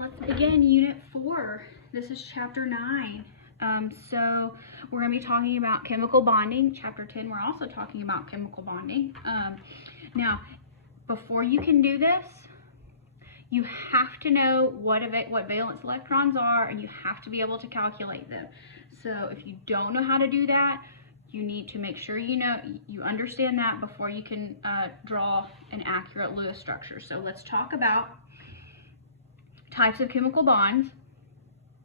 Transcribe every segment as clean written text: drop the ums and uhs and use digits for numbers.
let's begin Unit 4. This is Chapter 9. So we're going to be talking about chemical bonding. Chapter 10, we're also talking about chemical bonding. Now, before you can do this, you have to know what valence electrons are, and you have to be able to calculate them. So if you don't know how to do that, you need to make sure you understand that before you can draw an accurate Lewis structure. So let's talk about types of chemical bonds.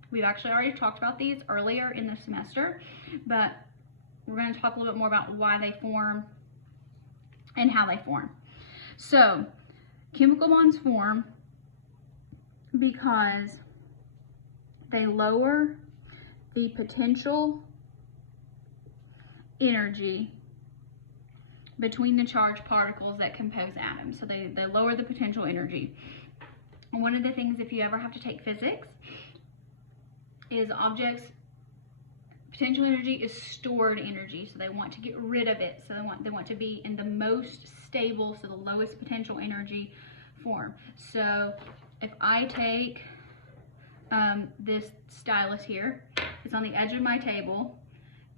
We've actually already talked about these earlier in the semester, but we're going to talk a little bit more about why they form and how they form. So chemical bonds form because they lower the potential energy between the charged particles that compose atoms. So they lower the potential energy. And one of the things, if you ever have to take physics, is objects, potential energy is stored energy. So they want to get rid of it. So they want to be in the most stable, so the lowest potential energy form. So if I take this stylus here, it's on the edge of my table.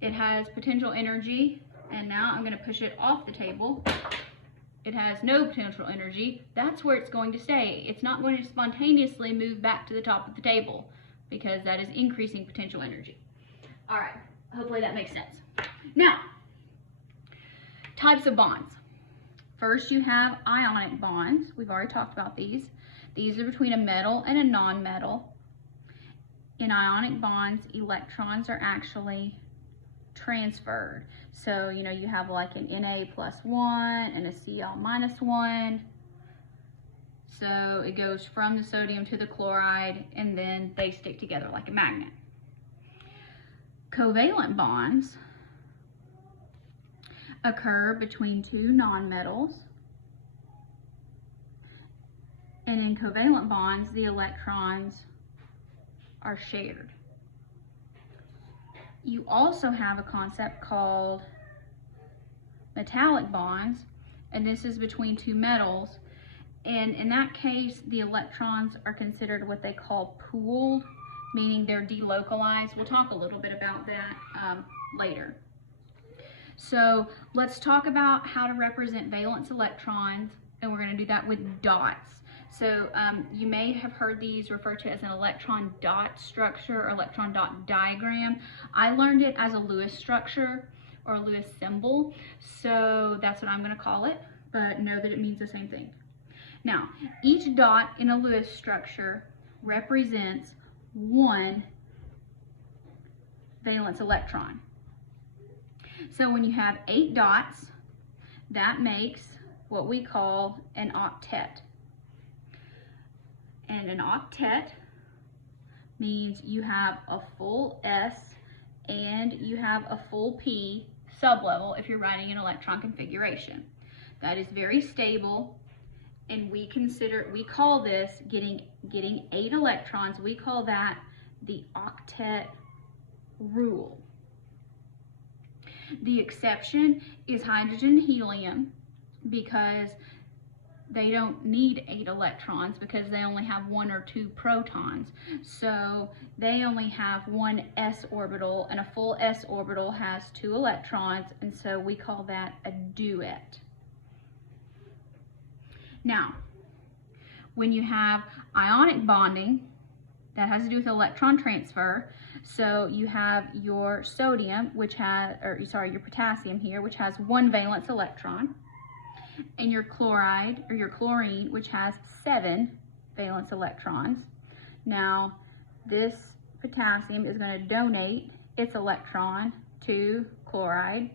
It has potential energy, and now I'm going to push it off the table. It has no potential energy. That's where it's going to stay. It's not going to spontaneously move back to the top of the table because that is increasing potential energy. All right, hopefully that makes sense. Now, types of bonds. First, you have ionic bonds. We've already talked about these. These are between a metal and a non-metal. In ionic bonds, electrons are actually transferred. So, you have like an Na+1 and a Cl-1. So it goes from the sodium to the chloride, and then they stick together like a magnet. Covalent bonds occur between two nonmetals. And in covalent bonds, the electrons are shared. You also have a concept called metallic bonds, and this is between two metals. And in that case, the electrons are considered what they call pooled, meaning they're delocalized. We'll talk a little bit about that later. So let's talk about how to represent valence electrons, and we're going to do that with dots. So you may have heard these referred to as an electron dot structure or electron dot diagram. I learned it as a Lewis structure or a Lewis symbol, so that's what I'm going to call it, but know that it means the same thing. Now, each dot in a Lewis structure represents one valence electron. So when you have 8 dots, that makes what we call an octet. And an octet means you have a full S and you have a full P sublevel if you're writing an electron configuration. That is very stable, and we call this getting 8 electrons, we call that the Octet Rule. The exception is hydrogen and helium, because they don't need 8 electrons because they only have 1 or 2 protons. So they only have 1 s orbital, and a full s orbital has 2 electrons, and so we call that a duet. Now, when you have ionic bonding, that has to do with electron transfer. So you have your sodium, your potassium here, which has 1 valence electron, and your chloride or your chlorine, which has 7 valence electrons. Now, this potassium is going to donate its electron to chloride,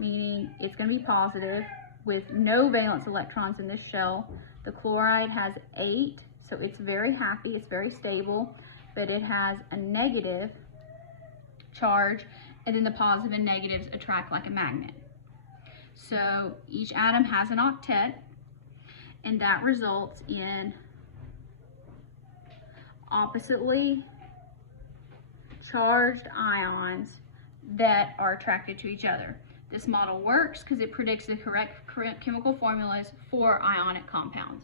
meaning it's going to be positive with no valence electrons in this shell. The chloride has 8, so it's very happy, it's very stable, but it has a negative charge, and then the positive and negatives attract like a magnet. So each atom has an octet, and that results in oppositely charged ions that are attracted to each other. This model works because it predicts the correct chemical formulas for ionic compounds.